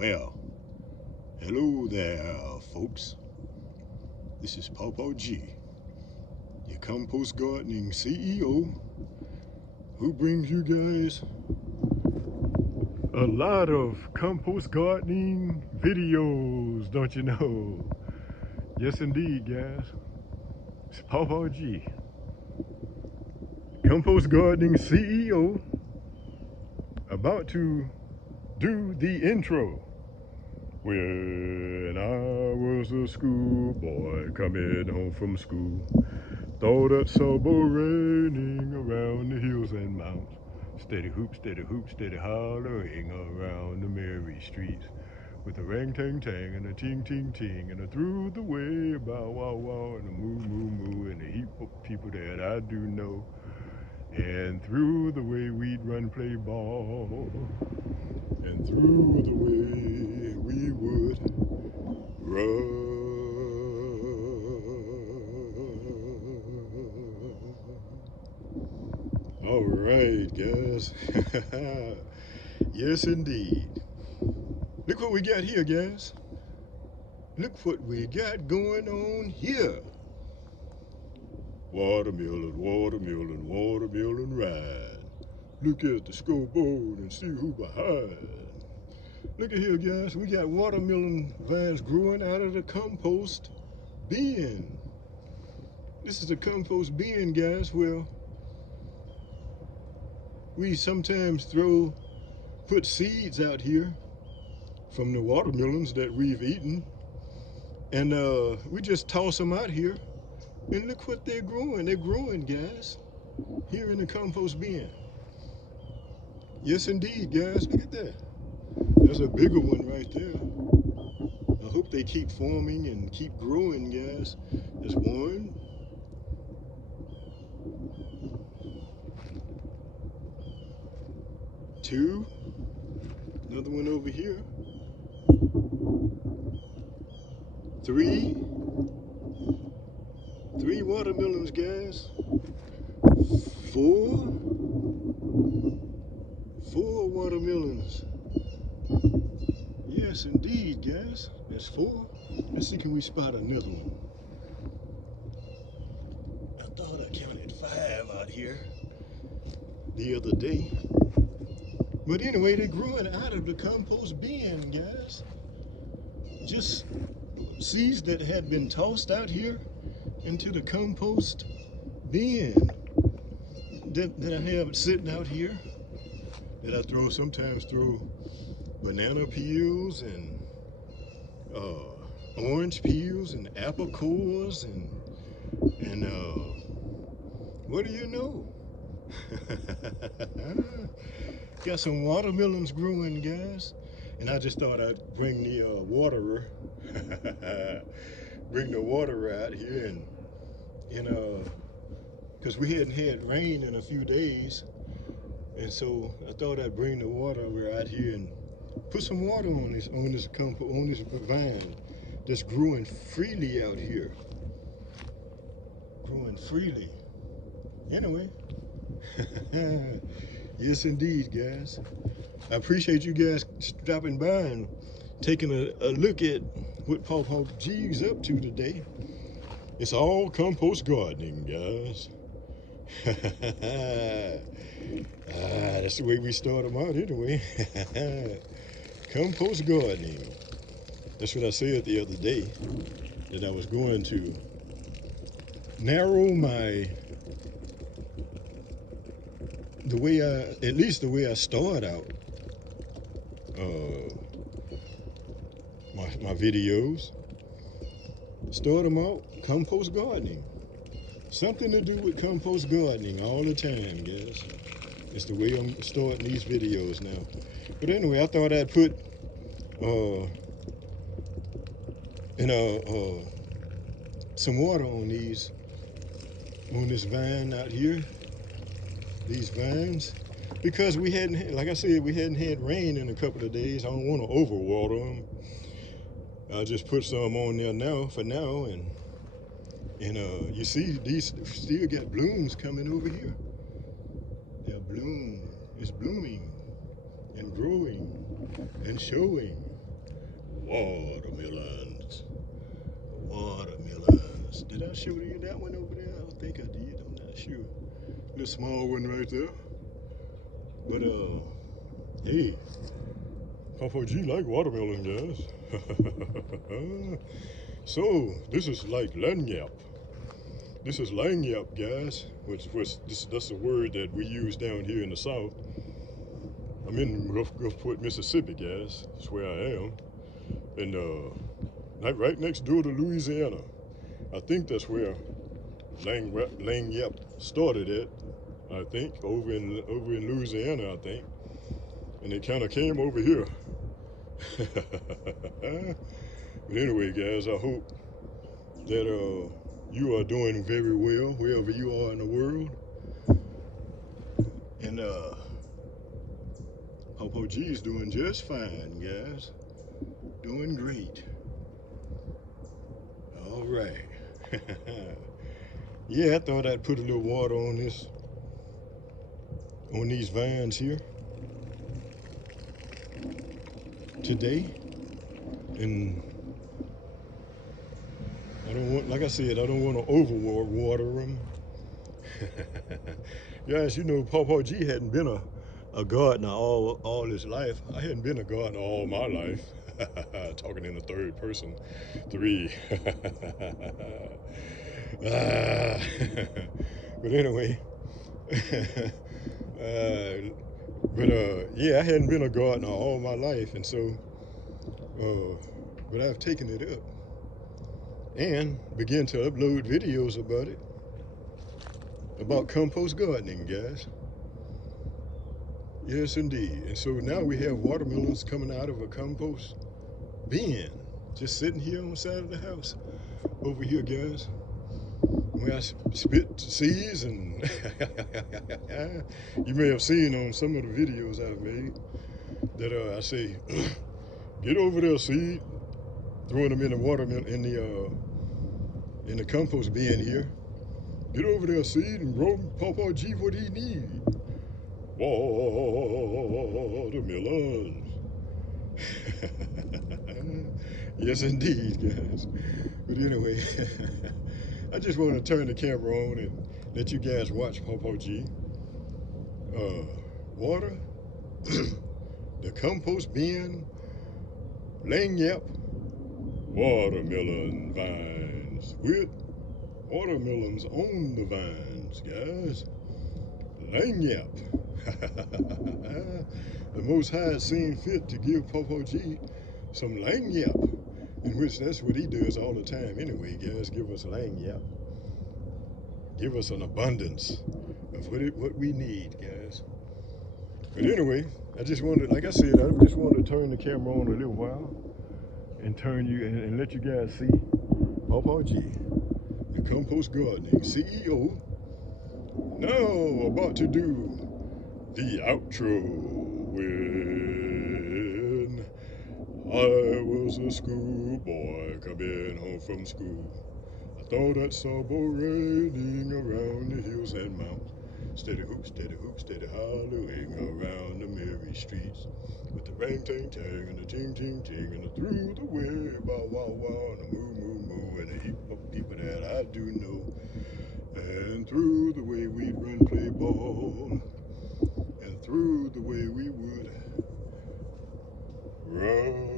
Well, hello there, folks. This is Papa G, your compost gardening CEO, who brings you guys a lot of compost gardening videos, don't you know? Yes, indeed, guys. It's Papa G, compost gardening CEO, about to do the intro. When I was a schoolboy coming home from school, thought that summer raining around the hills and mountains, steady hoop, steady hollering around the merry streets, with a rang tang tang and a ting ting ting and a through the way bow wow wow and a moo moo moo and a heap of people that I do know, and through the way we'd run play ball, and through the way we would run. All right, guys. Yes, indeed. Look what we got here, guys. Look what we got going on here. Watermelon, watermelon, watermelon ride. Look at the scoreboard and see who behind. Look at here, guys. We got watermelon vines growing out of the compost bin. This is the compost bin, guys. Well, we sometimes put seeds out here from the watermelons that we've eaten, and we just toss them out here, and look what they're growing. They're growing, guys, here in the compost bin. Yes, indeed, guys. Look at that. There's a bigger one right there. I hope they keep forming and keep growing, guys. There's one. Two. Another one over here. Three. Three watermelons, guys. Four watermelons. Yes, indeed, guys. That's four. Let's see, can we spot another one? I thought I counted 5 out here the other day. But anyway, they're growing out of the compost bin, guys. Just seeds that had been tossed out here into the compost bin that I have sitting out here, that I sometimes throw banana peels and orange peels and apple cores and what do you know? Got some watermelons growing, guys, and I just thought I'd bring the waterer bring the waterer out here, and because we hadn't had rain in a few days, and so I thought I'd bring the waterer out here and put some water on this vine that's growing freely out here. Growing freely. Anyway. Yes, indeed, guys. I appreciate you guys stopping by and taking a look at what Papa G's up to today. It's all compost gardening, guys. That's the way we start them out anyway. Compost gardening. That's what I said the other day, that I was going to narrow at least the way I start out my videos. Start them out compost gardening. Something to do with compost gardening all the time, guys. It's the way I'm starting these videos now. But anyway, I thought I'd put some water on this vine out here, these vines, because we hadn't, like I said, we hadn't had rain in a couple of days. I don't want to overwater them. I'll just put some on there now for now, and you see these still got blooms coming over here. It's blooming and growing and showing. Watermelons. Watermelons. Did I show you that one over there? I think I did. I'm not sure. The small one right there. But hey, Papa G like watermelon, guys. So this is like lanyap. This is lanyap, guys. That's a word that we use down here in the South. I'm in Gulfport, Mississippi, guys. That's where I am, and right next door to Louisiana. I think that's where lanyap started at. I think over in Louisiana, I think, and it kind of came over here. But anyway, guys, I hope that you are doing very well wherever you are in the world, and Popo G is doing just fine, guys. Doing great. All right. Yeah, I thought I'd put a little water on these vines here today, and I don't want, like I said, I don't want to overwater them. Guys, you know, Papa G hadn't been a gardener all his life. I hadn't been a gardener all my life. Talking in the third person. Three. But anyway. Yeah, I hadn't been a gardener all my life, and so but I've taken it up and began to upload videos about compost gardening, guys. Yes, indeed. And so now we have watermelons coming out of a compost bin, just sitting here on the side of the house over here, guys, where I spit seeds, and you may have seen on some of the videos I've made that I say, get over there, seed, throwing them in the watermelon in the compost bin here. Get over there, seed, and grow Papa G what he needs. Watermelons. Yes, indeed, guys. But anyway, I just want to turn the camera on and let you guys watch Papa G water the compost bin, lanyap watermelon vines with watermelons on the vines, guys. Lanyap. The Most High seen fit to give Papa G some lanyap, in which that's what he does all the time anyway, guys. Give us lanyap. Give us an abundance of what we need, guys. But anyway, I just wanted, like I said, I just wanted to turn the camera on a little while and and let you guys see Papa G, the Compost Gardening CEO, now about to do the outro when I was a schoolboy coming home from school. I thought I saw raining around the hills and mountains. Steady hoop, steady hoop, steady hollering around the merry streets. With the rang, tang, tang, and the ting, ting, ting, and the through the way, bow, wow, wow, and the moo, moo, moo, and a heap of people that I do know. And through the way we'd run, play ball, and through the way we would run.